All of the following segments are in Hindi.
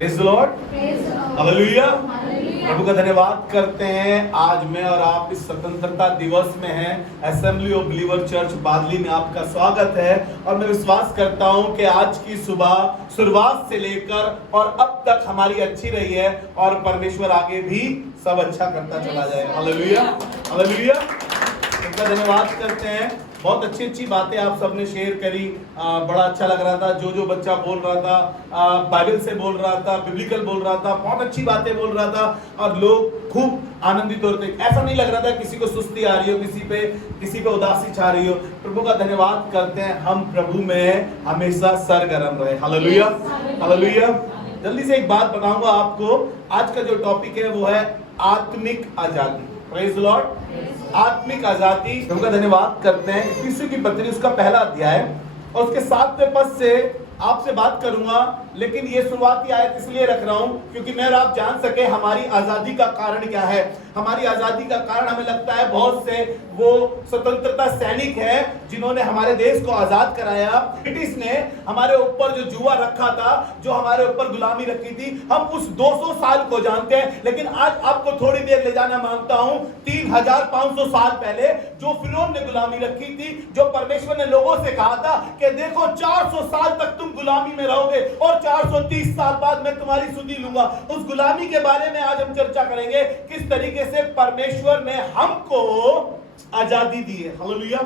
Praise the lord, hallelujah. प्रभु का धन्यवाद करते हैं। आज मैं और आप इस स्वतंत्रता दिवस में हैं। असेंबली ऑफ बिलीवर चर्च बादली में आपका स्वागत है और मैं विश्वास करता हूं कि आज की सुबह शुरुआत से लेकर और अब तक हमारी अच्छी रही है और परमेश्वर आगे भी सब अच्छा करता चला जाए। Hallelujah, hallelujah. उनका धन्यवाद करते हैं। बहुत अच्छी अच्छी बातें आप सबने शेयर करी। बड़ा अच्छा लग रहा था। जो बच्चा बोल रहा था, बाइबल से बोल रहा था, बिब्लिकल बोल रहा था, बहुत अच्छी बातें बोल रहा था और लोग खूब आनंदित हो रहे थे। ऐसा नहीं लग रहा था किसी को सुस्ती आ रही हो, किसी पे उदासी छा रही हो। प्रभु का धन्यवाद करते हैं। हम प्रभु में हमेशा सरगर्म रहे। Hallelujah, hallelujah. जल्दी से एक बात बताऊंगा आपको। आज का जो टॉपिक है वो है आत्मिक आजादी। Praise the Lord. आत्मिक आजादी। प्रभु का धन्यवाद करते हैं। इफिसियों की पत्री उसका पहला अध्याय और उसके 7वें पद से आपसे बात करूंगा, लेकिन ये शुरुआती आयत इसलिए रख रहा हूं क्योंकि मैं और आप जान सके हमारी आजादी का कारण क्या है। हमारी आजादी का कारण हमें लगता है बहुत से वो स्वतंत्रता सैनिक है जिन्होंने हमारे देश को आजाद कराया। ब्रिटिश ने हमारे ऊपर जो जुआ रखा था, जो हमारे ऊपर गुलामी रखी थी, हम उस 200 साल को जानते हैं। लेकिन आज आपको थोड़ी देर ले जाना मांगता हूं 3500 साल पहले जो फिरौन ने गुलामी रखी थी, जो परमेश्वर ने लोगों से कहा था कि देखो 400 साल तक तुम गुलामी में रहोगे और 430 साल बाद मैं तुम्हारी सुधि लूंगा। उस गुलामी के बारे में आज हम चर्चा करेंगे, किस तरीके से परमेश्वर ने हमको आजादी दी है। हालेलुया।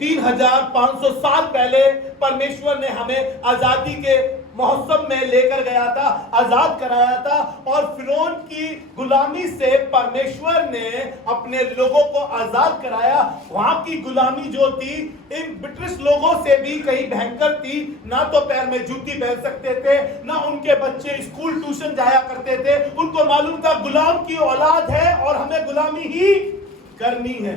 3500 साल पहले परमेश्वर ने हमें आजादी के महोत्सव में लेकर गया था, आजाद कराया था और फिरौन की गुलामी से परमेश्वर ने अपने लोगों को आजाद कराया। वहां की गुलामी जो थी इन ब्रिटिश लोगों से भी कहीं भयंकर थी। ना तो पैर में जूती पहन सकते थे, ना उनके बच्चे स्कूल ट्यूशन जाया करते थे। उनको मालूम था गुलाम की औलाद है और हमें गुलामी ही करनी है।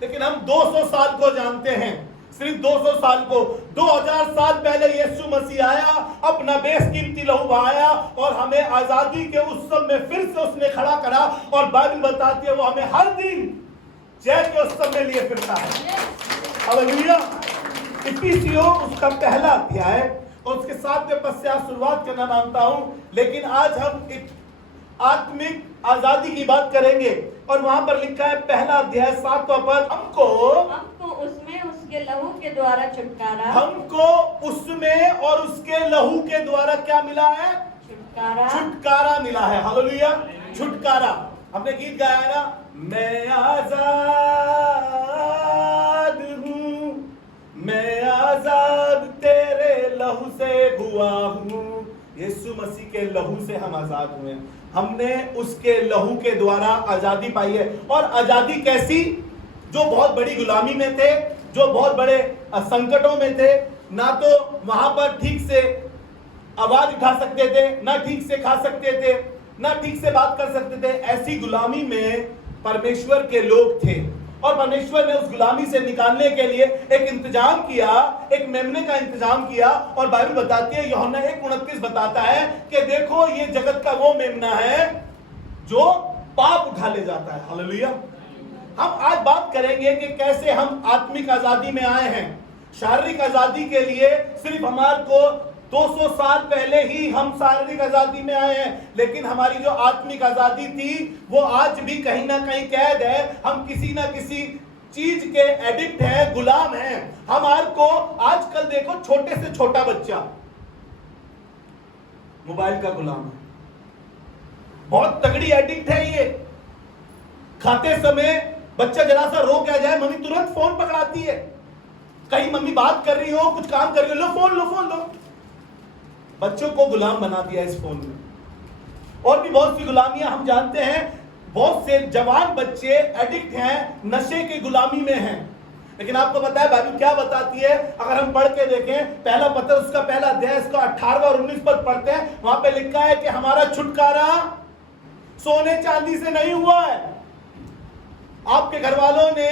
लेकिन हम 200 साल को जानते हैं, सिर्फ 200 साल को। 2000 साल पहले यीशु मसीह आया, अपना बेशकीमती लहू बहाया और हमें आजादी के उत्सव में फिर से उसने खड़ा करा। और बाइबल बताती है वो हमें हर दिन जय के उत्सव में लिए फिरता है। हालेलुया। इफिसियों उसका पहला अध्याय और उसके 7वें पद से आज शुरुआत करना मांगता हूं। लेकिन आज हम आत्मिक आजादी की बात करेंगे और वहां पर लिखा है पहला अध्याय 7वां पद, हमको उसमें उसके लहू के द्वारा छुटकारा, हमको उसमें और उसके लहू के द्वारा क्या मिला है? छुटकारा मिला है। हालेलुया। छुटकारा। हमने गीत गाया है ना, मैं आजाद हूं, मैं आजाद तेरे लहू से हुआ हूं। यीशु मसीह के लहू से हम आजाद हुए। हमने उसके लहू के द्वारा आजादी पाई है। और आजादी कैसी? जो बहुत बड़ी गुलामी में थे, जो बहुत बड़े संकटों में थे, ना तो वहां पर ठीक से आवाज उठा सकते थे, ना ठीक से खा सकते थे, ना ठीक से बात कर सकते थे। ऐसी गुलामी में परमेश्वर के लोग थे और परमेश्वर ने उस गुलामी से निकालने के लिए एक इंतजाम किया, एक मेमने का इंतजाम किया। और बाइबल बताती है, यूहन्ना 1:29 बताता है कि देखो ये जगत का वो मेमना है जो पाप उठा ले जाता है। हालेलुया। हम आज बात करेंगे कि कैसे हम आत्मिक आजादी में आए हैं। शारीरिक आजादी के लिए सिर्फ हमारे को 200 साल पहले ही हम शारीरिक आजादी में आए हैं, लेकिन हमारी जो आत्मिक आजादी थी वो आज भी कहीं ना कहीं कैद है। हम किसी ना किसी चीज के एडिक्ट हैं, गुलाम हैं। हमारे को आजकल देखो छोटे से छोटा बच्चा मोबाइल का गुलाम है, बहुत तगड़ी एडिक्ट है ये। खाते समय बच्चा जरा सा रो क्या जाए, मम्मी तुरंत फोन पकड़ाती है। कहीं मम्मी बात कर रही हो, कुछ काम कर रही हो, लो फोन, लो फोन, लो। बच्चों को गुलाम बना दिया इस फोन में। और भी बहुत सी गुलामियां हम जानते हैं। बहुत से जवान बच्चे एडिक्ट हैं, नशे की गुलामी में हैं। लेकिन आपको पता है बाइबल क्या बताती है? अगर हम पढ़ के देखें पहला पत्र उसका पहला अध्याय इसका 18वां और 19 पद पढ़ते हैं, वहां पे लिखा है कि हमारा छुटकारा सोने चांदी से नहीं हुआ है। आपके घर वालों ने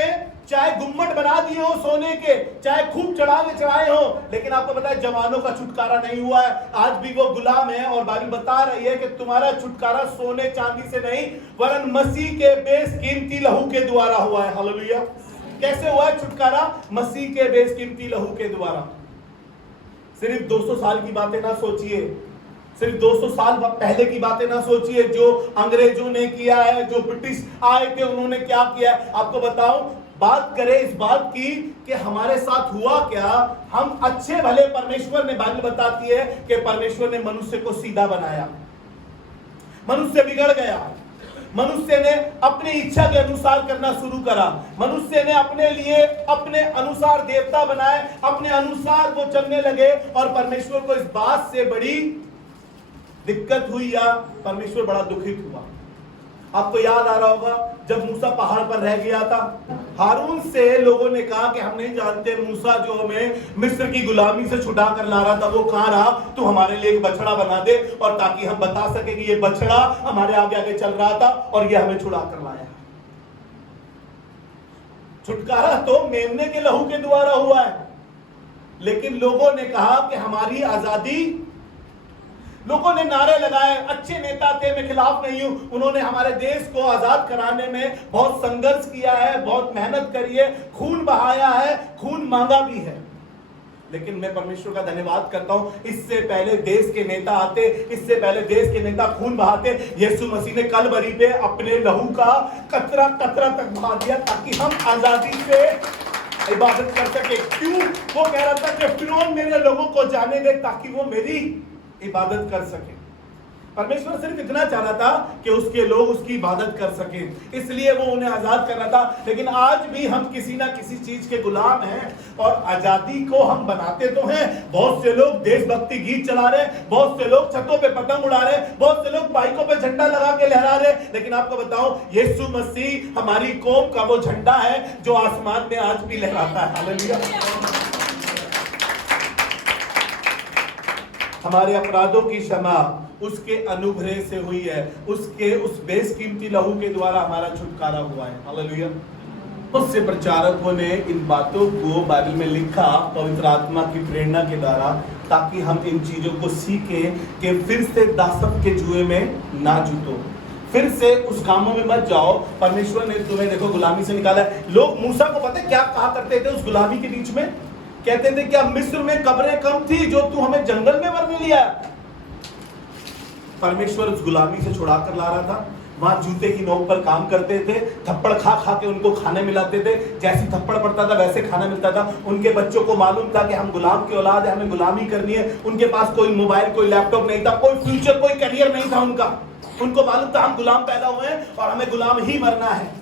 चाहे गुम्मट बना दिए हो सोने के, चाहे खूब चढ़ाए हो, लेकिन आपको पता है जवानों का छुटकारा नहीं हुआ है। आज भी वो गुलाम है और बाइबल बता रही है कि तुम्हारा छुटकारा सोने चांदी से नहीं वरन मसीह के बेशकीमती लहू के द्वारा हुआ है। हालेलुया। कैसे हुआ है छुटकारा? मसीह के बेशकीमती लहू के द्वारा। सिर्फ 200 साल की बातें ना सोचिए। सिर्फ 200 साल पहले की बातें ना सोचिए, जो अंग्रेजों ने किया है, जो ब्रिटिश आए थे उन्होंने क्या किया है। आपको बताऊं, बात करें इस बात की कि हमारे साथ हुआ क्या। हम अच्छे भले, परमेश्वर ने, बाइबल बताती है कि परमेश्वर ने मनुष्य को सीधा बनाया, मनुष्य बिगड़ गया, मनुष्य ने अपनी इच्छा के अनुसार करना शुरू करा, मनुष्य ने अपने लिए अपने अनुसार देवता बनाए, अपने अनुसार वो चलने लगे, और परमेश्वर को इस बात से बड़ी दिक्कत हुई या परमेश्वर बड़ा दुखित हुआ। आपको याद आ रहा होगा जब मूसा पहाड़ पर रह गया था, हारून से लोगों ने कहा कि हम नहीं जानते मूसा जो हमें मिस्र की गुलामी से छुड़ा कर ला रहा था वो कहां रहा, तू हमारे लिए एक बछड़ा बना दे, और ताकि हम बता सके कि ये बछड़ा हमारे आगे आगे चल रहा था और ये हमें छुड़ा कर लाया। छुटकारा तो मेमने के लहू के द्वारा हुआ है, लेकिन लोगों ने कहा कि हमारी आजादी, लोगों ने नारे लगाए, अच्छे नेता थे, मैं खिलाफ नहीं हूं, उन्होंने हमारे देश को आजाद कराने में बहुत संघर्ष किया है, बहुत मेहनत करी है, खून बहाया है, खून मांगा भी है। लेकिन मैं परमेश्वर का धन्यवाद करता हूं, इससे पहले देश के नेता आते, इससे पहले देश के नेता खून बहाते, यीशु मसीह ने कलवरी पे अपने लहू का कतरा कतरा तक बहा दिया ताकि हम आजादी से इबादत कर सके। क्यों? वो कह रहा था कि फिरौन मेरे लोगों को जाने दे ताकि वो मेरी इबादत कर सके। परमेश्वर सिर्फ इतना चाह रहा था कि उसके लोग उसकी इबादत कर सके, इसलिए वो उन्हें आजाद कर रहा था। लेकिन आज भी हम किसी ना किसी चीज के गुलाम हैं, और आजादी को हम बनाते तो हैं। बहुत से लोग देशभक्ति गीत चला रहे, बहुत से लोग छतों पे पतंग उड़ा रहे, बहुत से लोग बाइकों पे झंडा लगा के लहरा रहे, लेकिन आपको बताऊं यीशु मसीह हमारी कौम का वो झंडा है जो आसमान में आज भी लहराता है। हालेलुया। हमारे अपराधों की क्षमा उसके अनुग्रह से हुई है, उसके उस बेशकीमती लहू के द्वारा हमारा छुटकारा हुआ है। हालेलुया। बहुत से प्रचारकों ने इन बातों को बाइबल में लिखा पवित्र आत्मा की प्रेरणा के द्वारा, ताकि हम इन चीजों को सीखें कि फिर से दासत्व के जुए में ना जुटो, फिर से उस कामों में मत जाओ। परमेश्वर ने तुम्हें देखो गुलामी से निकाला है। लोग मूसा को पता है क्या कहा करते थे उस गुलामी के बीच में? कहते थे क्या मिस्र में कब्रें कम थी जो तू हमें जंगल में मरने लिया? परमेश्वर उस गुलामी से छुड़ा कर ला रहा था। वहां जूते की नोक पर काम करते थे, थप्पड़ खा खा के उनको खाने मिलाते थे, जैसी थप्पड़ पड़ता था वैसे खाना मिलता था। उनके बच्चों को मालूम था कि हम गुलाम की औलाद है, हमें गुलामी करनी है। उनके पास कोई मोबाइल, कोई लैपटॉप नहीं था, कोई फ्यूचर, कोई करियर नहीं था उनका। उनको मालूम था हम गुलाम पैदा हुए हैं और हमें गुलाम ही मरना है।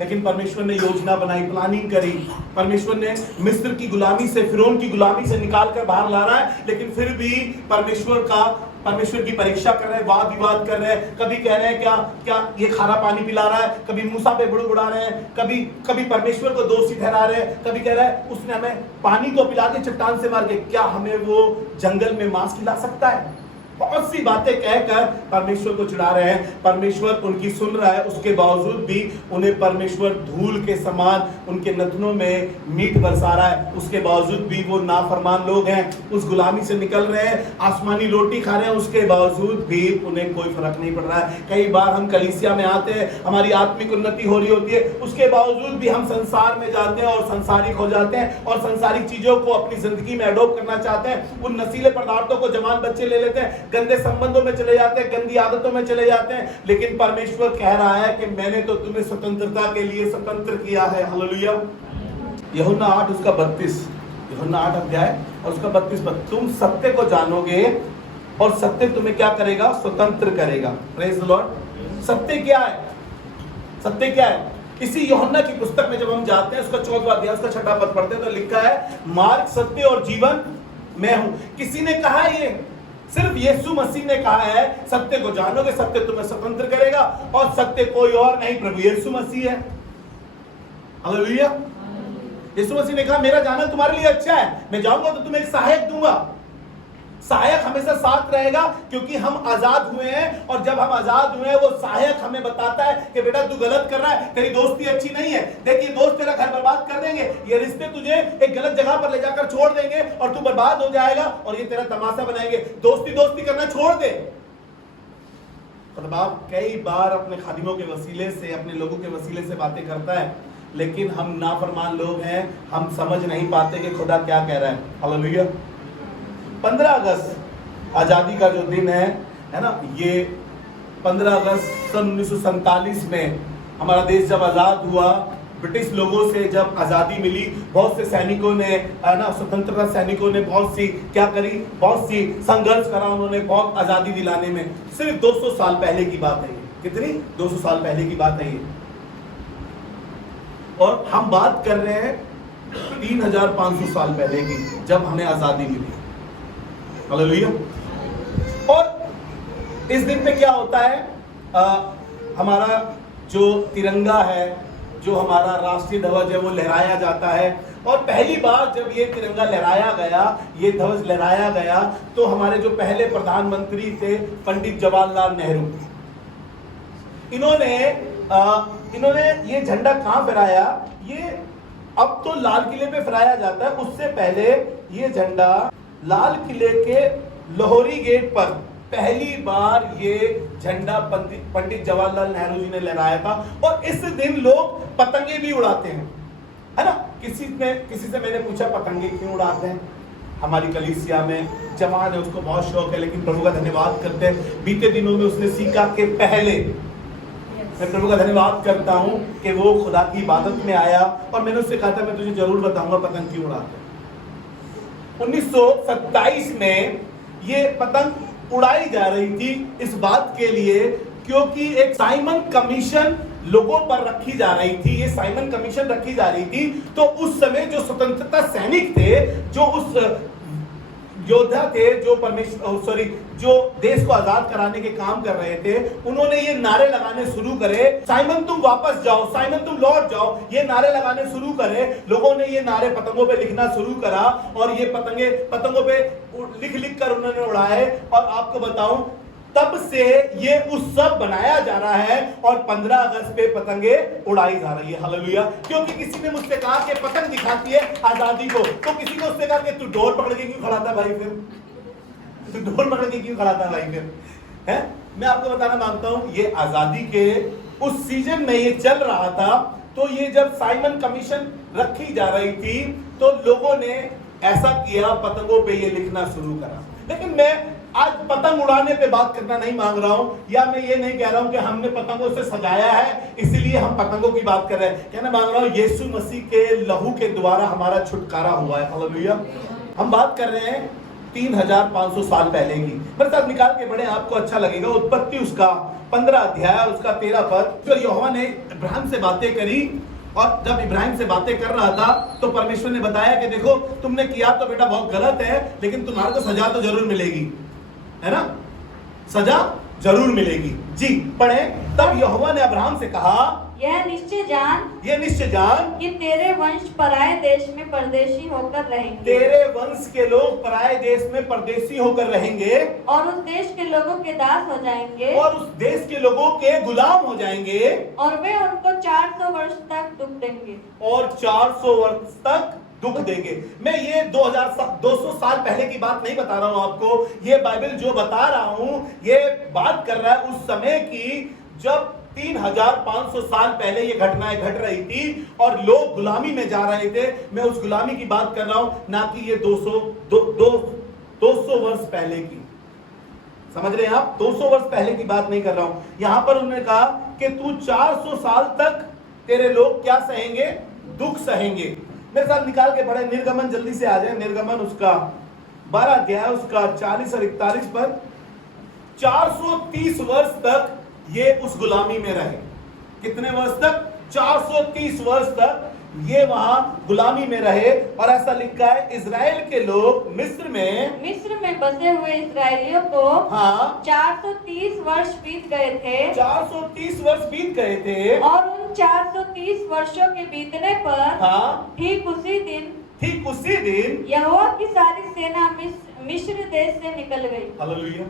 लेकिन परमेश्वर ने योजना बनाई, प्लानिंग करी। परमेश्वर ने मिस्र की गुलामी से, फिरौन की गुलामी से निकाल कर बाहर ला रहा है, लेकिन फिर भी परमेश्वर की परीक्षा कर रहे हैं, वाद विवाद कर रहे हैं। कभी कह रहे हैं क्या ये खारा पानी पिला रहा है, कभी मूसा पे बुड़बुड़ा रहे हैं, कभी परमेश्वर को दोषी ठहरा रहे हैं, कभी कह रहे हैं उसने हमें पानी को पिला के चट्टान से मार के, क्या हमें वो जंगल में मांस खिला सकता है? बहुत सी बातें कहकर परमेश्वर को चिढ़ा रहे हैं। परमेश्वर उनकी सुन रहा है, उसके बावजूद भी उन्हें परमेश्वर धूल के समान उनके नथनों में मीठ बरसा रहा है। उसके बावजूद भी वो नाफरमान लोग हैं, उस गुलामी से निकल रहे हैं, आसमानी रोटी खा रहे हैं, उसके बावजूद भी उन्हें कोई फर्क नहीं पड़ रहा है। कई बार हम कलीसिया में आते हैं, हमारी आत्मिक उन्नति हो रही होती है, उसके बावजूद भी हम संसार में जाते हैं और संसारिक हो जाते हैं और संसारिक चीजों को अपनी जिंदगी में अडॉप्ट करना चाहते हैं। उन नशीले पदार्थों को जवान बच्चे ले लेते हैं, गंदे संबंधों में चले जाते हैं, गंदी आदतों में चले जाते हैं। लेकिन परमेश्वर कह रहा है कि मैंने तो तुम्हें स्वतंत्रता के लिए स्वतंत्र किया है। हालेलुया। यूहन्ना 8 उसका 32, यूहन्ना 8 अध्याय और उसका 32, तुम सत्य को जानोगे और सत्य तुम्हें क्या करेगा? स्वतंत्र करेगा। Praise the Lord. सत्य क्या है? सत्य क्या है? इसी यूहन्ना की पुस्तक में जब हम जाते हैं, उसका 14वां अध्याय उसका 6वां पद पढ़ते हैं तो लिखा है, मार्ग, सत्य और जीवन मैं हूं। किसी ने कहा ये? सिर्फ यीशु मसीह ने कहा है सत्य को जानोगे, सत्य तुम्हें स्वतंत्र करेगा, और सत्य कोई और नहीं, प्रभु यीशु मसीह है। हालेलुया। यीशु मसीह ने कहा मेरा जाना तुम्हारे लिए अच्छा है, मैं जाऊंगा तो तुम्हें एक सहायक दूंगा। सहायक हमेशा साथ रहेगा क्योंकि हम आजाद हुए हैं, और जब हम आजाद हुए हैं वो सहायक हमें बताता है कि बेटा तू गलत कर रहा है, तेरी दोस्ती अच्छी नहीं है, देखिए दोस्त तेरा घर बर्बाद कर देंगे, ये रिश्ते तुझे एक गलत जगह पर ले जाकर छोड़ देंगे और तू बर्बाद हो जाएगा, और ये तेरा तमाशा बनाएंगे, दोस्ती करना छोड़ दे। खुदा कई बार अपने खादिमों के वसीले से, अपने लोगों के वसीले से बातें करता है, लेकिन हम नाफरमान लोग हैं, हम समझ नहीं पाते कि खुदा क्या कह रहा है। हालेलुया। 15 अगस्त आजादी का जो दिन है ना, ये 15 अगस्त सन 1947 में हमारा देश जब आजाद हुआ, ब्रिटिश लोगों से जब आजादी मिली, बहुत से सैनिकों ने ना, स्वतंत्रता सैनिकों ने बहुत सी क्या करी, बहुत सी संघर्ष करा उन्होंने बहुत आजादी दिलाने में। सिर्फ 200 साल पहले की बात है ये। कितनी? 200 साल पहले की बात है ये। और हम बात कर रहे हैं 3500 साल पहले की, जब हमें आजादी मिली। हालेलुया। और इस दिन पे क्या होता है, हमारा जो तिरंगा है, जो हमारा राष्ट्रीय ध्वज है, वो लहराया जाता है। और पहली बार जब ये तिरंगा लहराया गया, ये ध्वज लहराया गया, तो हमारे जो पहले प्रधानमंत्री थे पंडित जवाहरलाल नेहरू, इन्होंने ये झंडा कहां फहराया? ये अब तो लाल किले पे फहराया जाता है, उससे पहले ये झंडा लाल किले के लाहौरी गेट पर पहली बार ये झंडा पंडित जवाहरलाल नेहरू जी ने लहराया था। और इस दिन लोग पतंगे भी उड़ाते हैं, है ना। किसी से मैंने पूछा पतंगे क्यों उड़ाते हैं? हमारी कलीसिया में जवान है, उसको बहुत शौक है, लेकिन प्रभु का धन्यवाद करते हैं, बीते दिनों में उसने सीखा कि पहले मैं प्रभु का धन्यवाद करता हूं कि वो खुदा की इबादत में आया और मैंने उससे कहा था मैं तुझे जरूर बताऊंगा पतंग क्यों उड़ाते हैं। 1927 में ये पतंग उड़ाई जा रही थी इस बात के लिए क्योंकि एक साइमन कमीशन लोगों पर रखी जा रही थी। ये साइमन कमीशन रखी जा रही थी, तो उस समय जो स्वतंत्रता सैनिक थे, जो उस योद्धा थे, जो देश को आजाद कराने के काम कर रहे थे, उन्होंने ये नारे लगाने शुरू करे, साइमन तुम वापस जाओ, साइमन तुम लौट जाओ, ये नारे लगाने शुरू करे। लोगों ने ये नारे पतंगों पे लिखना शुरू करा और ये पतंगों पे लिख कर उन्होंने उड़ाए। और आपको बताऊं, तब से ये उत्सव बनाया जा रहा है और 15 अगस्त पे पतंगे उड़ाई जा रही है। हालेलुया। क्योंकि किसी ने मुझसे कहा कि पतंग दिखाती है आजादी को, तो किसी ने उससे कहा कि तू डोर पकड़ के क्यों खड़ा था भाई, फिर तू डोर पकड़ के क्यों खड़ा था भाई फिर, है? मैं आपको बताना मांगता हूं, ये आजादी के उस सीजन में ये चल रहा था। तो ये जब साइमन कमीशन रखी जा रही थी तो लोगों ने ऐसा किया, पतंगों पे ये लिखना शुरू करा। लेकिन मैं आज पतंग उड़ाने पे बात करना नहीं मांग रहा हूं, या मैं ये नहीं कह रहा हूं कि हमने पतंगों से सजाया है इसलिए हम पतंगों की बात कर रहे हैं। कहना मांग रहा हूं यीशु मसीह के लहू के द्वारा हमारा छुटकारा हुआ है। हालेलुया। हम बात कर रहे हैं 3500 साल पहले की। मेरे साथ निकाल के पढ़े, आपको अच्छा लगेगा। उत्पत्ति उसका 15 अध्याय उसका 13 पद। जो यहोवा ने इब्राहिम से बातें करी, और जब इब्राहिम से बातें कर रहा था तो परमेश्वर ने बताया कि देखो तुमने किया तो बेटा बहुत गलत है, लेकिन तुम्हारे को सजा तो जरूर मिलेगी, है ना, सजा जरूर मिलेगी। जी पढ़े। तब यहोवा ने अब्राहम से कहा, यह निश्चय जान कि तेरे वंश पराये देश में परदेशी होकर रहेंगे। तेरे वंश के लोग पराये देश में परदेशी होकर रहेंगे और उस देश के लोगों के दास हो जाएंगे और उस देश के लोगों के गुलाम हो जाएंगे और वे उनको 400 वर्ष तक दुख देंगे। और 400 वर्ष तक दुख देंगे। मैं ये 200 साल पहले की बात नहीं बता रहा हूं आपको, ये बाइबल जो बता रहा हूं ये बात कर रहा है उस समय की जब 3500 साल पहले ये घटनाएं घट रही थी और लोग गुलामी में जा रहे थे। मैं उस गुलामी की बात कर रहा हूं, ना कि ये 200 वर्ष पहले की। समझ रहे हैं आप? 200 वर्ष पहले की बात नहीं कर रहा हूं। यहां पर उन्होंने कहा कि तू 400 साल तक तेरे लोग क्या सहेंगे? दुख सहेंगे। मेरे साथ निकाल के पढ़े निर्गमन, जल्दी से आ जाए। निर्गमन उसका 12 अध्याय उसका 40 और 41 पर। 430 वर्ष तक ये उस गुलामी में रहे। कितने वर्ष तक? 430 वर्ष तक ये वहां गुलामी में रहे। और ऐसा लिखा है, इजराइल के लोग मिस्र में बसे हुए इस्राएलियों को 430 वर्ष बीत गए थे। 430 वर्ष बीत गए थे और उन 430 वर्षों के बीतने पर ठीक उसी दिन यहोवा की सारी सेना मिस्र देश से निकल गई। हालेलुया।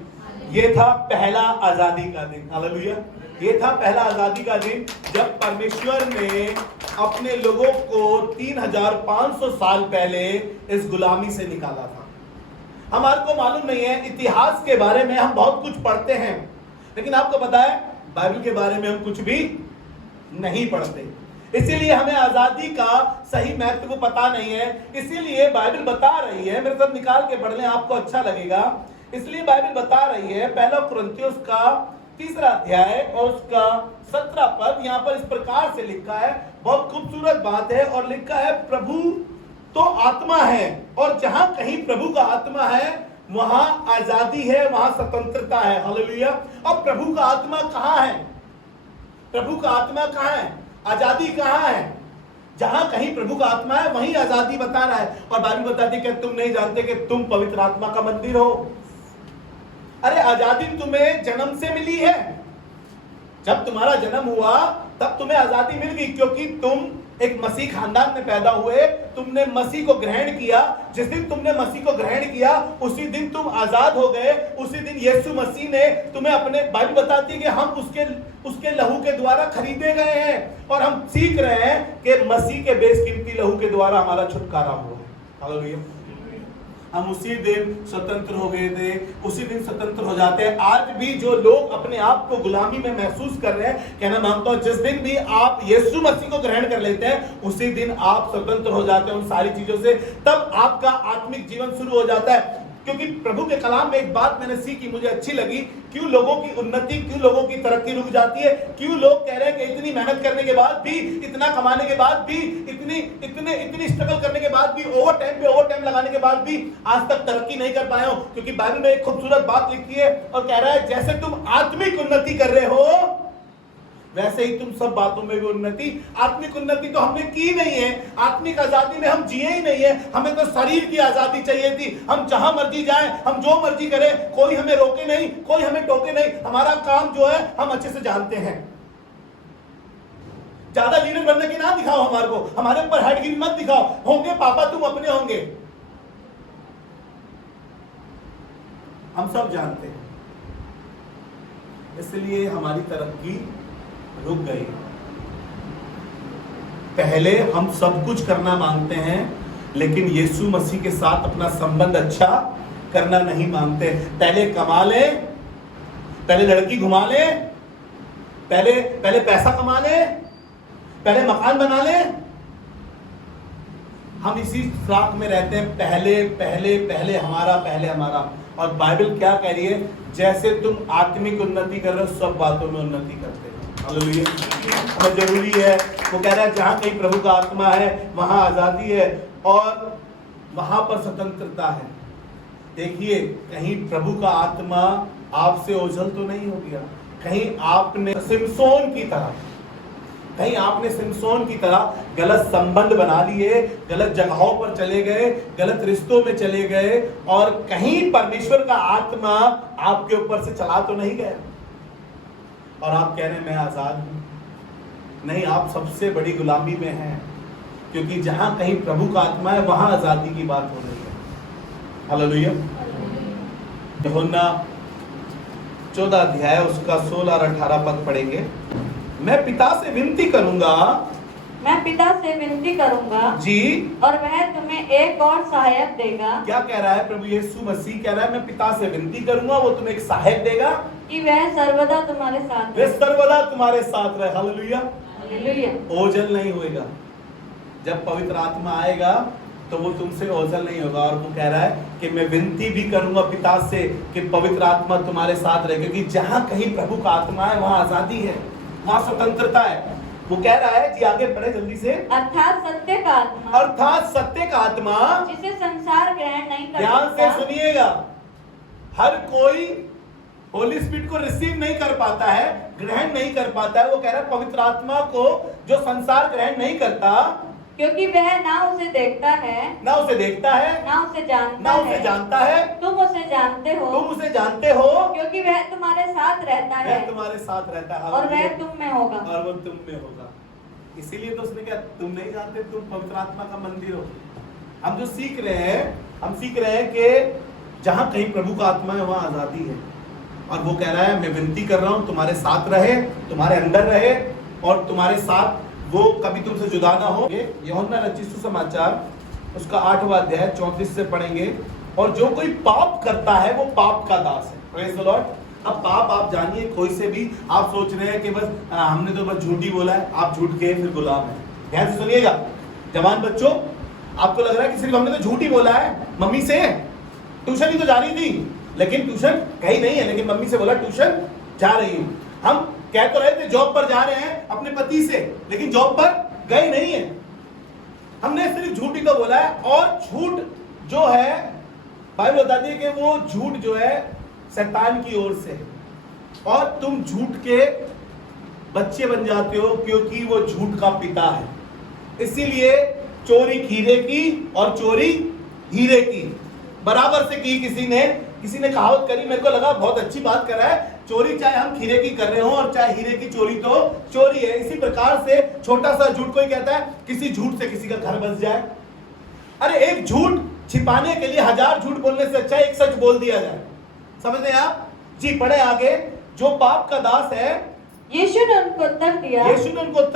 ये था पहला आजादी का दिन। हालेलुया। ये था पहला आजादी का दिन जब परमेश्वर ने अपने लोगों को 3500 साल पहले इस गुलामी से निकाला था। हमारे को मालूम नहीं है, इतिहास के बारे में हम बहुत कुछ पढ़ते हैं, लेकिन आपको पता है बाइबल के बारे में हम कुछ भी नहीं पढ़ते। इसीलिए हमें आजादी का सही महत्व को पता नहीं है। इसीलिए बाइबल बता रही है, मेरे साथ निकाल के पढ़ लें, आपको अच्छा लगेगा। इसलिए बाइबल बता रही है, पहला कुरिन्थियों का 3 अध्याय और उसका 17 पद, यहाँ पर इस प्रकार से लिखा है, बहुत खूबसूरत बात है, और लिखा है प्रभु तो आत्मा है, और जहां कहीं प्रभु का आत्मा है वहां आजादी है, वहां स्वतंत्रता है। हालेलुया। अब प्रभु का आत्मा कहां है? प्रभु का आत्मा कहां है? आजादी कहां है? जहां कहीं प्रभु का आत्मा है वहीं आजादी बता रहा है। और बाइबल बताती है कि तुम नहीं जानते कि तुम पवित्र आत्मा का मंदिर हो। अरे आजादी तुम्हें जन्म से मिली है। जब तुम्हारा जन्म हुआ तब तुम्हें आजादी मिल गई, क्योंकि तुम एक मसीह खानदान में पैदा हुए, तुमने मसीह को ग्रहण किया। जिस दिन तुमने मसीह को ग्रहण किया उसी दिन तुम आजाद हो गए। उसी दिन यीशु मसीह ने तुम्हें अपने, बाइबल बताती है कि हम उसके लहू के द्वारा खरीदे गए हैं, और हम सीख रहे हैं कि मसीह के बेशकीमती लहू के द्वारा हमारा छुटकारा हुआ है। हालेलुया। हम उसी दिन स्वतंत्र हो गए थे, उसी दिन स्वतंत्र हो जाते हैं। आज भी जो लोग अपने आप को गुलामी में महसूस कर रहे हैं, कहना मांगता हूं, जिस दिन भी आप यीशु मसीह को ग्रहण कर लेते हैं उसी दिन आप स्वतंत्र हो जाते हैं उन सारी चीजों से। तब आपका आत्मिक जीवन शुरू हो जाता है। क्योंकि प्रभु के कलाम में एक बात मैंने सीखी, मुझे अच्छी लगी, क्यों लोगों की उन्नति, क्यों लोगों की तरक्की रुक जाती है, क्यों लोग कह रहे हैं कि इतनी मेहनत करने के बाद भी, इतना कमाने के बाद भी, इतनी स्ट्रगल करने के बाद भी, ओवर टाइम लगाने के बाद भी आज तक तरक्की नहीं कर पाए हो। क्योंकि बाइबल में एक खूबसूरत बात लिखी है और कह रहा है, जैसे तुम आत्मिक उन्नति कर रहे हो वैसे ही तुम सब बातों में भी उन्नति। आत्मिक उन्नति तो हमने की नहीं है, आत्मिक आजादी में हम जिए ही नहीं है। हमें तो शरीर की आजादी चाहिए थी, हम जहां मर्जी जाएं, हम जो मर्जी करें, कोई हमें रोके नहीं, कोई हमें टोके नहीं। हमारा काम जो है हम अच्छे से जानते हैं। ज्यादा लीडर बनने की ना दिखाओ हमारे को, हमारे ऊपर हेडगिरी मत दिखाओ। होंगे पापा तुम अपने होंगे, हम सब जानते हैं। इसलिए हमारी तरक्की रुक गई। पहले हम सब कुछ करना मांगते हैं, लेकिन यीशु मसीह के साथ अपना संबंध अच्छा करना नहीं मांगते। पहले कमा ले, पहले लड़की घुमा ले, पहले पैसा कमा ले, पहले मकान बना ले। हम इसी फ्राक में रहते हैं, पहले हमारा। और बाइबल क्या कह रही है? जैसे तुम आत्मिक उन्नति कर रहे हो, सब बातों में उन्नति करते हो। हालेलुया। हमें जरूरी है, वो कह रहा है जहां कहीं प्रभु का आत्मा है वहां आजादी है और वहां पर स्वतंत्रता है। देखिए, कहीं प्रभु का आत्मा आपसे ओझल तो नहीं हो गया, कहीं आपने सिमसोन की तरह गलत संबंध बना लिए, गलत जगहों पर चले गए, गलत रिश्तों में चले गए, और कहीं परमेश्वर का आत्मा आपके ऊपर से चला तो नहीं गया और आप कह रहे हैं मैं आजाद हूं। नहीं, आप सबसे बड़ी गुलामी में हैं, क्योंकि जहां कहीं प्रभु का आत्मा है वहां आजादी की बात हो रही है। हालेलुया। यूहन्ना 14 अध्याय उसका 16 और 18 पद पढ़ेंगे। मैं पिता से विनती करूंगा जी, और वह तुम्हें एक और सहायक देगा। क्या कह रहा है प्रभु यीशु मसीह? कह रहा है मैं पिता से विनती करूंगा, वो तुम्हें एक सहायक देगा कि वह सर्वदा तुम्हारे साथ रहे। हालेलुया। ओझल नहीं होएगा। जब पवित्र आत्मा आएगा तो वो तुमसे ओझल नहीं होगा। और वो कह रहा है कि मैं विनती भी करूंगा पिता से कि पवित्र आत्मा तुम्हारे साथ रहे, क्योंकि जहां कहीं प्रभु का आत्मा है वहां आजादी है, वहां स्वतंत्रता है। वो कह रहा है जी, आगे पढ़े जल्दी से। अर्थात सत्य का आत्मा जिसे संसार ग्रहण नहीं कर ध्यान से सुनिएगा। हर कोई होली स्पिरिट को रिसीव नहीं कर पाता है, ग्रहण नहीं कर पाता है। वो कह रहा है पवित्र आत्मा को जो संसार ग्रहण नहीं करता, क्योंकि वह ना उसे देखता है, ना उसे जानता है। तुम उसे जानते हो, क्योंकि वह तुम्हारे साथ रहता है, और वह तुम में होगा। इसीलिए तो उसने क्या, तुम नहीं जानते, तुम पवित्र आत्मा का मंदिर हो। हम जो सीख रहे हैं कि जहां कहीं प्रभु का आत्मा है वहां आजादी है। और वो कह रहा है मैं विनती कर रहा हूं तुम्हारे साथ रहे, तुम्हारे अंदर रहे, और तुम्हारे साथ वो कभी तुमसे जुदा ना हो। यूहन्ना रचित सुसमाचार उसका 8वां अध्याय 34 से पढ़ेंगे। और जो कोई पाप करता है वो पाप का दास है। Praise the Lord. अब पाप आप जानिए, कोई से भी आप सोच रहे हैं कि बस हमने तो बस झूठी बोला है, आप झूठ के फिर गुलाम है। ध्यान से सुनिएगा जवान बच्चों, आपको लग रहा है कि सिर्फ हमने तो झूठ ही बोला है, मम्मी से ट्यूशन ही तो जा रही थी, लेकिन ट्यूशन गई नहीं है, लेकिन मम्मी से बोला ट्यूशन जा रही हूँ। हम कह तो रहे थे जॉब पर जा रहे हैं अपने पति से, लेकिन जॉब पर गए नहीं है। हमने सिर्फ झूठ ही तो बोला है, और झूठ जो है बाइबल बताती है कि वो झूठ जो है शैतान की ओर से, और तुम झूठ के बच्चे बन जाते हो क्योंकि वो झूठ का पिता है। इसीलिए चोरी खीरे की और चोरी हीरे की बराबर से की। किसी ने कहावत करी, मेरे को लगा बहुत अच्छी बात कर रहा है, चोरी चाहे हम खीरे की कर रहे हो और चाहे हीरे की चोरी तो चोरी है। इसी प्रकार से छोटा सा झूठ कोई कहता है किसी झूठ से किसी का घर बस जाए। अरे एक झूठ छिपाने के लिए 1000 झूठ बोलने से अच्छा एक सच बोल दिया जाए। समझ रहे आप जी? पढ़े आगे। जो पाप का दास है, यीशु ने उनको उत्तर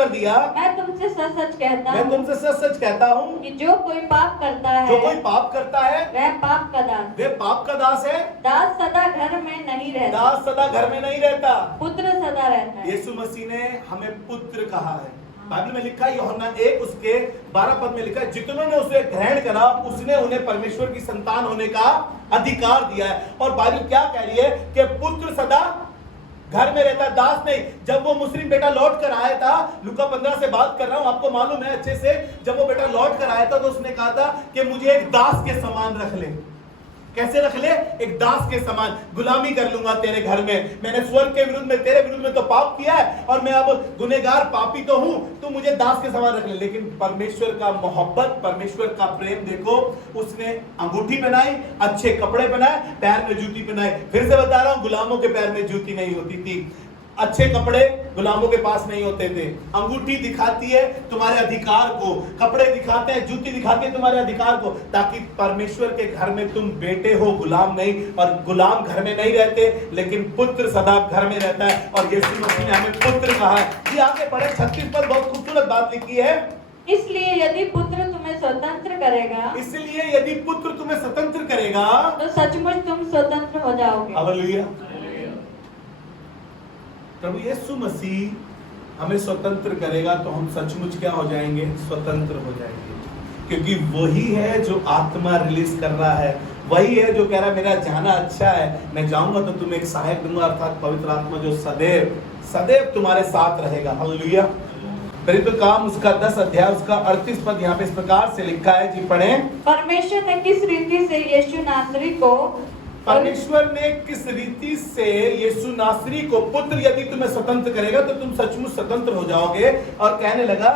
दिया, मैं तुमसे सच कहता हूँ कि जो कोई पाप करता है वह पाप का दास है। दास सदा घर में नहीं रहता, पुत्र सदा रहता है। यीशु मसीह ने हमें पुत्र कहा है। बाइबल में लिखा है, यूहन्ना 1 उसके 12 पद में लिखा है, जितनों ने उसे ग्रहण करा उसने उन्हें परमेश्वर की संतान होने का अधिकार दिया है। और बाइबल क्या कह रही है कि पुत्र सदा घर में रहता, दास नहीं। जब वो मुस्लिम बेटा लौट कर आया था, लूका 15 से बात कर रहा हूं, आपको मालूम है अच्छे से, जब वो बेटा लौट कर आया था तो उसने कहा था कि मुझे एक दास के समान रख ले। कैसे रख ले? एक दास के समान। गुलामी कर लूंगा तेरे घर में, मैंने स्वर्ग के विरुद्ध में, तेरे विरुद्ध में तो पाप किया है और मैं अब गुनहगार पापी तो हूं, तू मुझे दास के समान रख ले। लेकिन परमेश्वर का मोहब्बत, परमेश्वर का प्रेम देखो, उसने अंगूठी पहनाई, अच्छे कपड़े पहनाए, पैर में जूती पहनाई। फिर से बता रहा हूं, गुलामों के पैर में जूती नहीं होती थी, अच्छे कपड़े गुलामों के पास नहीं होते थे। अंगूठी दिखाती है तुम्हारे अधिकार को, कपड़े दिखाते हैं, जूती दिखाती है तुम्हारे अधिकार को, ताकि परमेश्वर के घर में तुम बेटे हो, गुलाम नहीं। और गुलाम घर में नहीं रहते, लेकिन पुत्र सदा घर में रहता है। और यीशु मसीह ने हमें पुत्र कहा है। ये आगे पढ़े 36 पर बहुत खूबसूरत बात लिखी है। इसलिए यदि पुत्र तुम्हें स्वतंत्र करेगा, तो सचमुच तुम स्वतंत्र हो जाओगे। हालेलुया। प्रभु यीशु मसीह हमें स्वतंत्र करेगा तो हम सचमुच क्या हो जाएंगे? स्वतंत्र हो जाएंगे। क्योंकि वही है जो आत्मा रिलीज कर रहा है, वही है जो कह रहा है मेरा जाना अच्छा है, मैं जाऊंगा तो तुम्हें एक सहायक दूंगा, अर्थात पवित्र आत्मा जो सदैव तुम्हारे साथ रहेगा। हालेलुया। प्रेरितों काम उसका 10 अध्याय उसका 38 पद यहाँ पे इस प्रकार से लिखा है, जी पढ़ें। परमेश्वर ने किस रीति से यीशु नासरी को पुत्र यदि तुम्हें स्वतंत्र करेगा तो तुम सचमुच स्वतंत्र हो जाओगे। और कहने लगा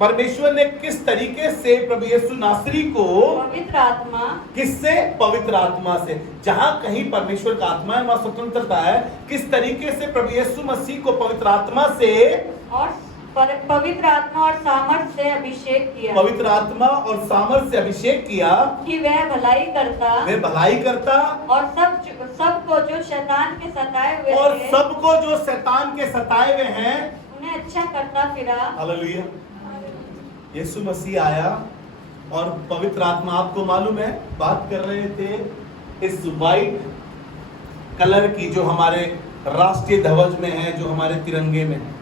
परमेश्वर ने किस तरीके से प्रभु यीशु नासरी को पवित्र आत्मा, किससे? पवित्र आत्मा से। जहां कहीं परमेश्वर का आत्मा है वहां स्वतंत्रता है। किस तरीके से प्रभु यीशु मसीह को पवित्र आत्मा से और पवित्र आत्मा और सामर्थ से अभिषेक किया, पवित्र आत्मा और सामर्थ से अभिषेक किया कि वह भलाई करता और सबको जो शैतान के सताए हुए हैं उन्हें अच्छा करता फिरा। हालेलुया। यीशु मसीह आया और पवित्र आत्मा, आपको मालूम है, बात कर रहे थे इस व्हाइट कलर की जो हमारे राष्ट्रीय ध्वज में है, जो हमारे तिरंगे में है।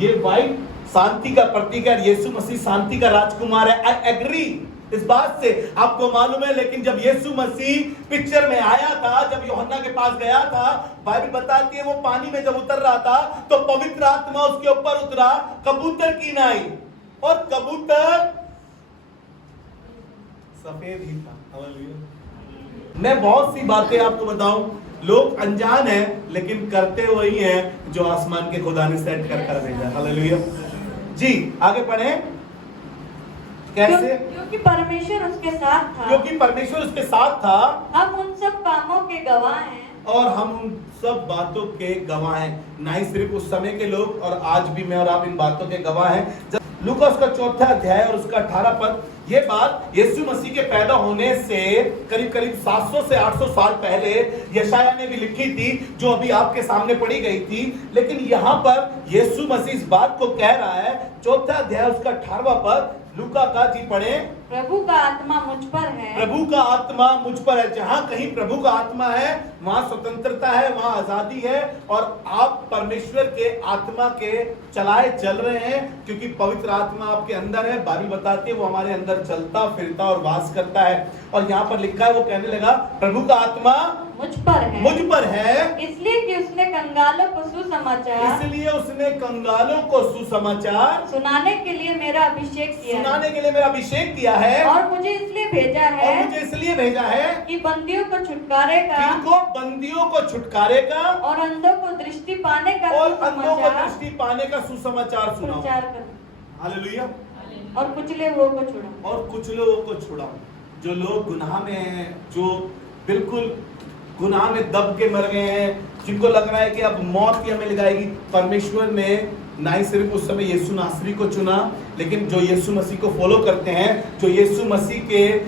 ये व्हाइट शांति का प्रतीक है। यीशु मसीह शांति का राजकुमार है। आई एग्री इस बात से, आपको मालूम है। लेकिन जब यीशु मसीह पिक्चर में आया था, जब यूहन्ना के पास गया था, बाइबल बताती है वो पानी में जब उतर रहा था तो पवित्र आत्मा उसके ऊपर उतरा, कबूतर की नाई, और कबूतर सफेद ही था। हालेलुया। मैं बहुत सी बातें आपको बताऊं, लोग अनजान हैं लेकिन करते वही हैं जो आसमान के खुदा ने सेट कर भेजा। हालेलुया जी। आगे पढ़े। कैसे? क्योंकि परमेश्वर उसके साथ था। हम उन सब कामों के गवाह हैं, और हम उन सब बातों के गवाह हैं। ना ही सिर्फ उस समय के लोग, और आज भी मैं और आप इन बातों के गवाह हैं। लूका उसका 4 अध्याय और उसका 18 पद, ये बात यीशु मसीह के पैदा होने से करीब 700 से 800 साल पहले यशायाह ने भी लिखी थी, जो अभी आपके सामने पढ़ी गई थी। लेकिन यहाँ पर यीशु मसीह इस बात को कह रहा है, 4 अध्याय उसका 18वां पद, लूका का, जी पढ़े। प्रभु का आत्मा मुझ पर है। प्रभु का आत्मा मुझ पर है। जहां कहीं प्रभु का आत्मा है वहां स्वतंत्रता है, वहां आजादी है, और आप परमेश्वर के आत्मा के चलाए चल रहे हैं, क्योंकि पवित्र आत्मा आपके अंदर है। बाइबल बताती है वो हमारे अंदर चलता फिरता और वास करता है। और यहाँ पर लिखा है, वो कहने लगा प्रभु का आत्मा मुझ पर है इसलिए कि उसने कंगालों को सुसमाचार सुनाने के लिए मेरा अभिषेक किया है और मुझे इसलिए भेजा है कि बंदियों को छुटकारे का और अंधों को दृष्टि पाने का सुसमाचार सुनाओ। हालेलुया। और कुचले हुओं को छुड़ाओ। जो लोग गुनाह में हैं, जो बिल्कुल गुनाह में दब के मर गए हैं, जिनको लग रहा है कि अब मौत ही हमें लगाएगी, परमेश्वर ने ना ही सिर्फ उस समय यीशु नासरी को चुना, लेकिन जो यीशु मसीह को फॉलो करते हैं, जो यीशु मसीह के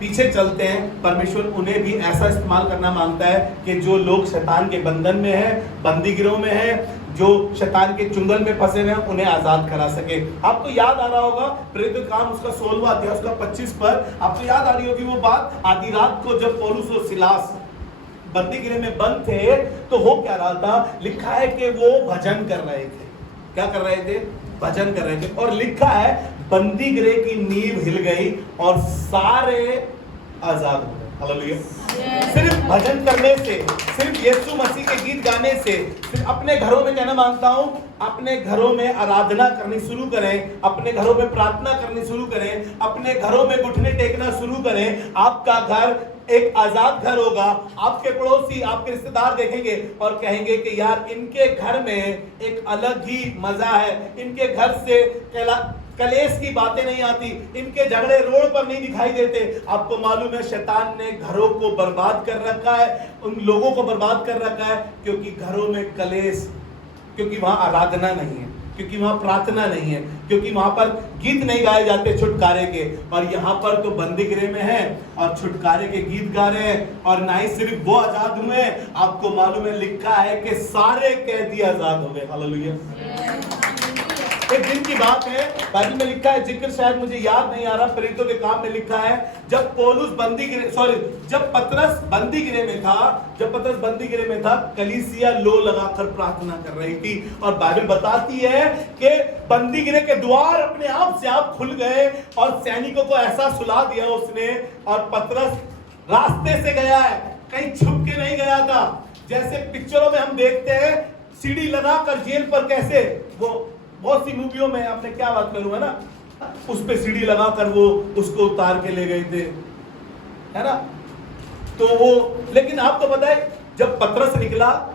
पीछे चलते हैं, परमेश्वर उन्हें भी ऐसा इस्तेमाल करना मांगता है कि जो लोग शैतान के बंधन में हैं, बंदी गिरोह में हैं, जो शैतान के चुंगल में फंसे हुए हैं, उन्हें आजाद करा सके। आपको याद आ रहा होगा प्रेरित काम उसका 16वां अध्याय उसका 25 पर, आपको याद आ रही होगी वो बात, आधी रात को जब पौलुस और सिलास बंदी गृह में बंद थे, तो हो क्या रहा था, लिखा है कि वो भजन कर रहे थे। क्या कर रहे थे? भजन कर रहे थे। और लिखा है बंदी गृह की नींव हिल गई और सारे आजाद हो गए। हालेलुया। सिर्फ भजन करने से, सिर्फ यीशु मसीह के गीत गाने से, सिर्फ अपने घरों में, कहना मांगता हूं, अपने घरों में आराधना करनी शुरू करें, अपने घरों में प्रार्थना करनी शुरू करें, अपने घरों में घुटने टेकना शुरू करें, आपका घर एक आजाद घर होगा। आपके पड़ोसी, आपके रिश्तेदार देखेंगे और कहेंगे कि यार इनके घर में एक अलग ही मजा है, इनके घर से कलेश की बातें नहीं आती, इनके झगड़े रोड पर नहीं दिखाई देते। आपको मालूम है शैतान ने घरों को बर्बाद कर रखा है, उन लोगों को बर्बाद कर रखा है, क्योंकि घरों में कलेश, क्योंकि वहां आराधना नहीं है, क्योंकि वहां प्रार्थना नहीं है, क्योंकि वहां पर गीत नहीं गाए जाते छुटकारे के। और यहाँ पर तो बंदी गृह में है और छुटकारे के गीत गा रहे हैं। और ना ही सिर्फ वो आजाद हुए, आपको मालूम है लिखा है कि सारे कैदी आजाद हो गए। हालेलुया। एक दिन की बात है, बाइबल में लिखा है, जिक्र शायद मुझे याद नहीं आ रहा, प्रेरितों के काम में लिखा है, जब पौलुस जब पतरस बंदी गृह में था, कलीसिया लो लगाकर प्रार्थना कर रही थी। और बाइबल बताती है कि बंदी गृह के द्वार अपने आप से आप खुल गए और सैनिकों को ऐसा सुला दिया उसने। और पतरस रास्ते से गया है, कहीं छुप के नहीं गया था। जैसे पिक्चरों में हम देखते हैं सीढ़ी लगाकर जेल पर, कैसे वो बहुत सी मूवियों में, आपने क्या बात करूंगा ना, उस पे सीढ़ी लगाकर वो उसको उतार के ले गए थे, है ना। तो वो, लेकिन आपको पता है जब पतरस निकला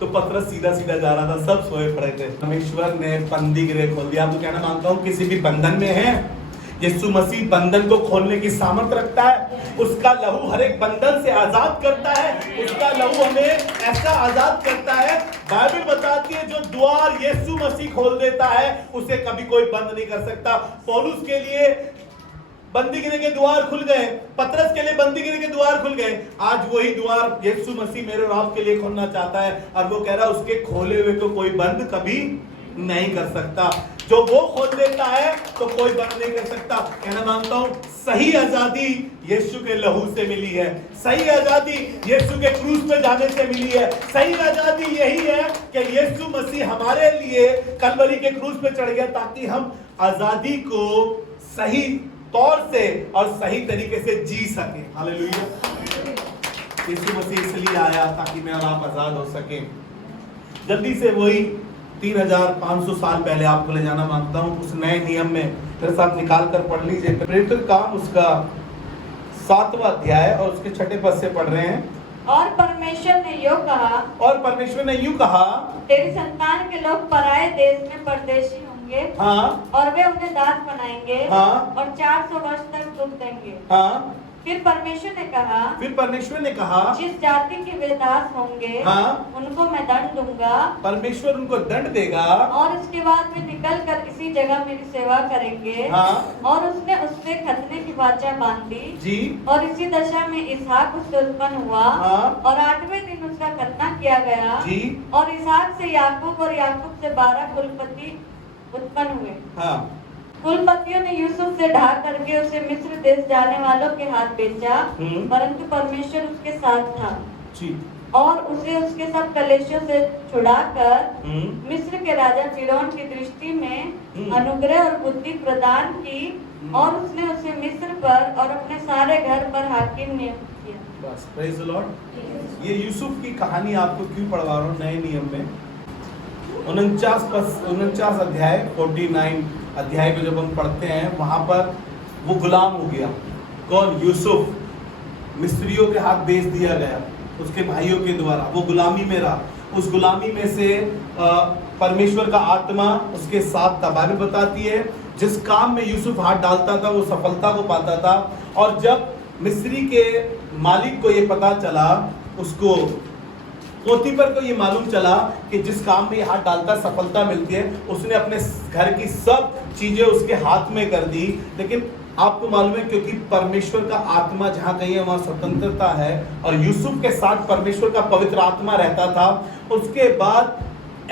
तो पतरस सीधा सीधा जा रहा था, सब सोए पड़े थे। परमेश्वर ने बंदी गृह खोल दिया। आपको कहना मांगता हूं, किसी भी बंधन में है, यीशु मसीह बंधन को खोलने की सामर्थ्य रखता है। उसका लहू हर एक बंधन से आजाद करता है, उसका लहू हमें ऐसा आजाद करता है। बाइबल बताती है जो द्वार यीशु मसीह खोल देता है उसे कभी कोई बंद नहीं कर सकता। पौलुस के लिए बंदी गृह के द्वार खुल गए, पतरस के लिए बंदी गृह के द्वार खुल गए। आज वही द्वार यीशु मसीह मेरे और आपके लिए खोलना चाहता है। और वो कह रहा है उसके खोले हुए को कोई बंद कभी नहीं कर सकता। जो वो खोल देता है तो कोई बंद नहीं कर सकता। कहना मांगता हूं, सही आजादी यीशु के लहू से मिली है, सही आजादी यीशु के क्रूस पे जाने से मिली है। सही आजादी यही है कि यीशु मसीह हमारे लिए कलवरी के क्रूस पे चढ़ गया ताकि हम आजादी को सही तौर से और सही तरीके से जी सके। हालेलुया। यीशु मसीह इसलिए आया ताकि मैं और आप आजाद हो सके। जल्दी से वही 3500 साल पहले आपको ले जाना मांगता हूं, उस नए नियम में मेरे साथ निकाल कर पढ़ लीजिए। प्रेरितों के काम उसका 7वां अध्याय और उसके 6ठे पद से पढ़ रहे हैं। और परमेश्वर ने यूं कहा, तेरी संतान के लोग पराये देश में परदेशी होंगे, हाँ, और वे उन्हें दास बनाएंगे, हाँ, और 400 वर्ष तक दुख देंगे। हाँ। फिर परमेश्वर ने कहा, जिस जाति के वे दास होंगे, हाँ, उनको मैं दंड दूंगा। परमेश्वर उनको दंड देगा और उसके बाद वे निकल कर इसी जगह मेरी सेवा करेंगे। हाँ। और उसने उससे खतने की वाचा बांधी जी। और इसी दशा में इसहाक उससे उत्पन्न हुआ, हाँ। और 8वें दिन उसका खतना किया गया जी। और इसहाक से याकूब और याकूब से 12 कुलपति उत्पन्न हुए। हाँ। कुलपतियों ने यूसुफ से ढा करके उसे मिस्र देश जाने वालों के हाथ बेचा, परंतु परमेश्वर उसके साथ था जी। और उसे उसके सब कलेशों से छुड़ाकर मिस्र के राजा फिरौन की दृष्टि में अनुग्रह और बुद्धि प्रदान की। और उसने उसे मिस्र पर और अपने सारे हमारे घर पर हाकिम नियुक्त किया। बस, प्रेज द लॉर्ड। ये यूसुफ की कहानी आपको क्यों पढ़वा रहा हूँ नए नियम में? 49 अध्याय 49 अध्याय को जब हम पढ़ते हैं, वहां पर वो गुलाम हो गया। कौन? यूसुफ। मिस्रियों के हाथ बेच दिया गया उसके भाइयों के द्वारा, वो गुलामी में रहा। उस गुलामी में से परमेश्वर का आत्मा उसके साथ था। बाइबल बताती है जिस काम में यूसुफ हाथ डालता था वो सफलता को पाता था। और जब मिस्री के मालिक को ये पता चला, उसको पोतीफर को ये मालूम चला कि जिस काम में ये हाथ डालता सफलता मिलती है, उसने अपने घर की सब चीजें उसके हाथ में कर दी। लेकिन आपको मालूम है क्योंकि परमेश्वर का आत्मा जहां कहीं है वहां स्वतंत्रता है, और यूसुफ के साथ परमेश्वर का पवित्र आत्मा रहता था। उसके बाद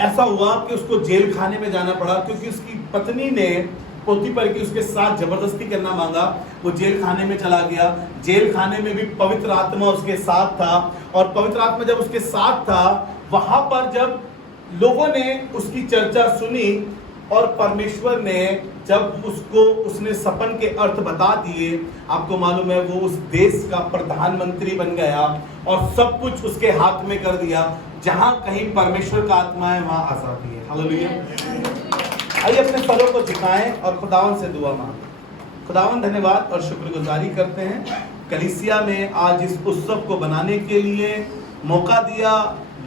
ऐसा हुआ कि उसको जेल खाने में जाना पड़ा, क्योंकि उसकी पत्नी ने पोतीफर की उसके साथ जबरदस्ती करना मांगा। वो जेल खाने में चला गया। जेल खाने में भी पवित्र आत्मा उसके साथ था, और पवित्र आत्मा जब उसके साथ था, वहां पर जब लोगों ने उसकी चर्चा सुनी और परमेश्वर ने जब उसने सपन के अर्थ बता दिए, आपको मालूम है वो उस देश का प्रधानमंत्री बन गया और सब कुछ उसके हाथ में कर दिया। जहां कहीं परमेश्वर का आत्मा है वहां आजादी है। हालेलुया। आइए अपने सरों को झुकाएं और खुदावन से दुआ मांगें। खुदावन धन्यवाद और शुक्रगुजारी करते हैं कलीसिया में आज इस उत्सव को बनाने के लिए मौका दिया,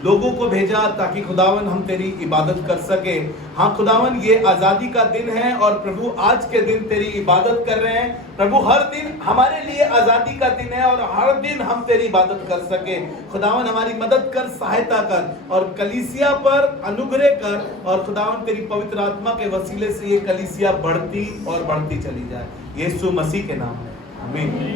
लोगों को भेजा ताकि खुदावन हम तेरी इबादत कर सके। हाँ खुदावन, ये आज़ादी का दिन है और प्रभु आज के दिन तेरी इबादत कर रहे हैं। प्रभु हर दिन हमारे लिए आज़ादी का दिन है और हर दिन हम तेरी इबादत कर सके। खुदावन हमारी मदद कर, सहायता कर और कलीसिया पर अनुग्रह कर, और खुदावन तेरी पवित्र आत्मा के वसीले से ये कलीसिया बढ़ती और बढ़ती चली जाए। यीशु मसीह के नाम में आमीन।